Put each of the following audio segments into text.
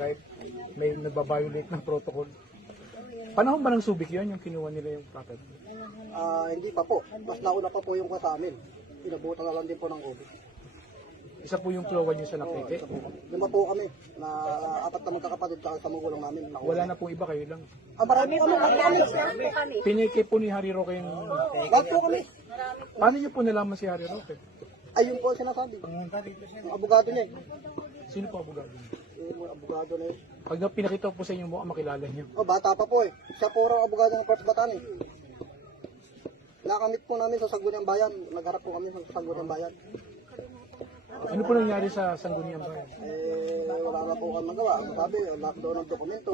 kahit may nagbabiolate ng protocol. Panahon ba ng Subic yun, yung kinuha nila yung property? Hindi pa po. Mas nauna pa po yung sa amin. Inabutan na lang din po ng COVID. Isa po yung klowa niyo sa Napeke. Lima po kami na apat na magkakapatid tsaka sa magulang namin. Wala na pong iba, kayo lang. Marami kami. Pinike po ni Harry Roque yung... Lahat po kami. Paano niyo po nalaman si Harry Roque? Ayun po ang sinasabi. Yung abogado niya eh. Sino po abogado niyo? Yung abogado na yun. Pag pinakita po sa inyo mo, makilala niyo. Bata pa po eh. Siya po ang abogado ng Port Bataan eh. Nakamit po namin sa Sangguniang Bayan. Nagharap po kami sa Sangguniang Bayan. Ano po nangyari sa Sangguniang Bayan? Wala na po kami magawa. Ang sabi, lahat daw ng dokumento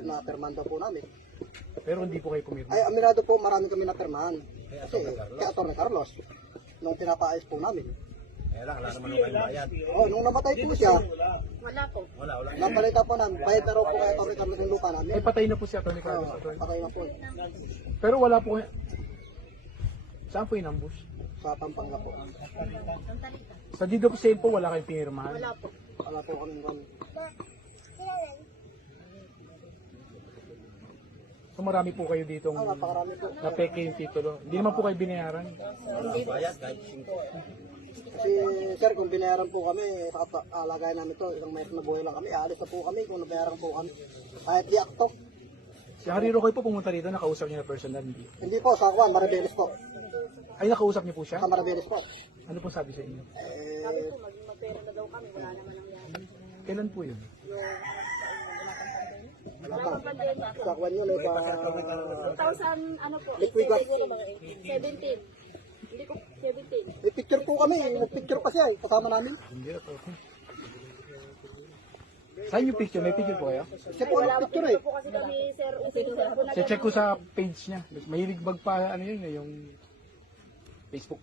na-perman daw po namin. Pero hindi po kayo pumirma. Ay, aminado po, marami kami na-permahan. Kasi, kay Atty. Carlos, nung pinapaayos po namin. Wala naman ang kayong bayad. Nung namatay po siya, Wala po. Wala. napalita po namin, bayad na raw po kay Atty. Carlos yung lupa namin. Patay na po si Atty. Carlos. Patay na po. Pero wala po kayo. Saan po inambush? Sa Pampanga po. Sa Deed of Sale po, wala kayong pinirmahan. Wala po. Wala po kami kami. So marami po kayo ditong Napakarami po. napeke yung titulo. Hindi naman po kayo binayaran. Bayad kahit 5. Kasi, sir, kung binayaran po kami, sa alagayan namin to, isang mes na buhay lang kami, aalis na po kami kung nabayaran po kami. Kahit di akto. Si Harry Roque po pumunta dito, nakausap niya na personal. Hindi po, sa Juan, Marabeles po. Ay, nakausap niyo po siya? Sa Marabeles po. Ano po sabi sa inyo? Sabi po, maging mapera na daw kami. Wala naman nangyari. Kailan po yun? Wala pa. Sa Juan yun, eh, pa... 2000, ano po, Liquigas. 17. Hindi ko, 17. May picture po kami, nag-picture pa siya eh, kasama namin. Hindi na po. Saan yung picture? May picture po kayo? Siya po ang picture eh. Po kasi kami, sir, usin-usin po na. Check ko sa page niya. Mahilig magpa, ano yun, yung Facebook.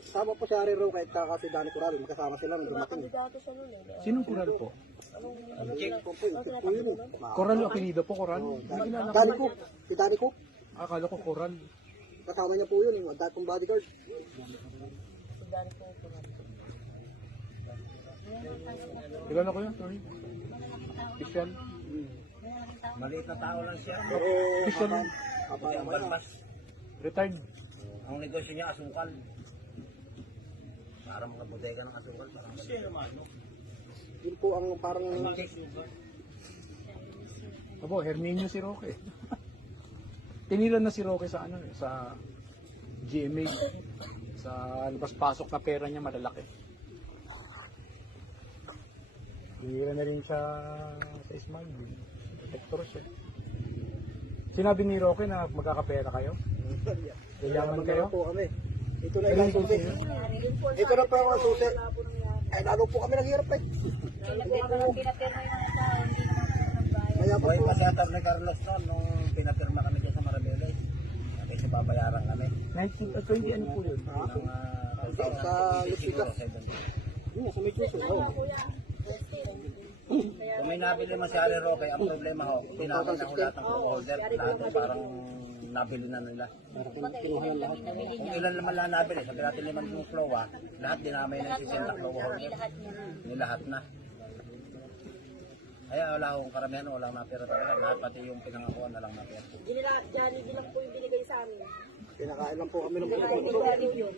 Kasama po si Harry Roque at saka si Danny Coral, magkasama sila nung dumating. Kandidato siya nun eh. Sinong Coral po? Check po po, check po yun eh. Coral o apelido po, Coral? Hindi kilala ko. Danny Cook, si Danny Cook, Akala ko Coral. kasama niya po yun, yung dahil pong bodyguard. Kilala ko yun, sorry. Official. Maliit na tao lang siya. Pero, Official. Ang balbas. Retired. Ang negosyo niya asukal. Parang mga bodega ng asukal. yun po ang parang... Abo, Herminio si Roque. Tinilan na si Roque sa ano, sa GMA. Sa labas-pasok na pera niya malalaki. Tinilan na rin siya sa Smallville. Protector siya. Sinabi ni Roque na magkakapera kayo? Yayaman kayo? po kami. Ito na Ilang ilang susi. Ito na po ang susi. Ay, lalo po kami naghihirap eh. Kaya po Buhay po. pa si Atty. Carlos noon nung pinapirma kami dyan sa Marabeles. Kasi babayaran kami. 20 ano po yun? Ng Sa Lucigas. Yun, sa may susi. Kung may nabili man si Harry Roque, ang problema ho, tinawag na ho lahat ng holder. Lahat ng parang nabili na nila. Kinuha ng lahat. Kung ilan naman lang nabili, sabi natin 5 klowa, lahat dinamay na 60 klowa holder. Nilahat na. Kaya wala akong karamihan, walang napira talaga. Lahat pati yung pinangakuan na lang napira. Jollibee lang po yung binigay sa amin. Pinakain lang po kami ng puto. Jollibee yun.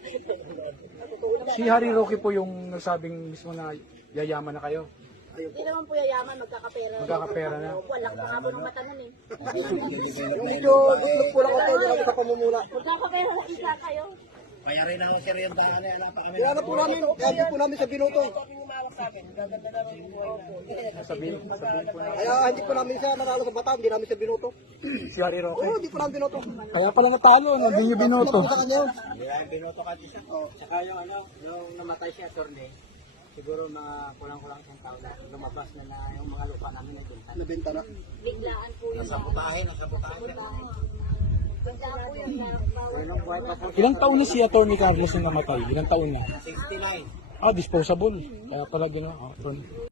Si Harry Roque po yung nagsabing mismo na yayaman na kayo. Hindi naman po yayaman, magkakapera. Magkakapera na. Walang pa kamo ng mata nun eh. Yung medyo dutlog po lang ako dyan sa pamumula. Magkakapera na isa kayo. Kaya rin ako sir yung daan eh, wala pa kami. Kaya na po namin, kaya po namin sa binoto eh. Sabihin po na. Kaya hindi po namin siya nanalo sa Bataan, hindi namin siya binoto. Si Harry Roque. Oo, hindi po namin binoto. Kaya pala natalo, hindi niyo binoto. Sa kanya yun. Hindi lang binoto ka isa. Saka yung ano, yung namatay siya, attorney, siguro mga kulang-kulang isang taon na lumabas na yung mga lupa namin na bintan. Nabenta na. Biglaan po yun. Nasa butahe. Biglaan po yun. Nung buhay pa po, Ilang taon na si Atty. Carlos nung namatay? Ilang taon na? 69. Disposable. Kaya pala gano'n.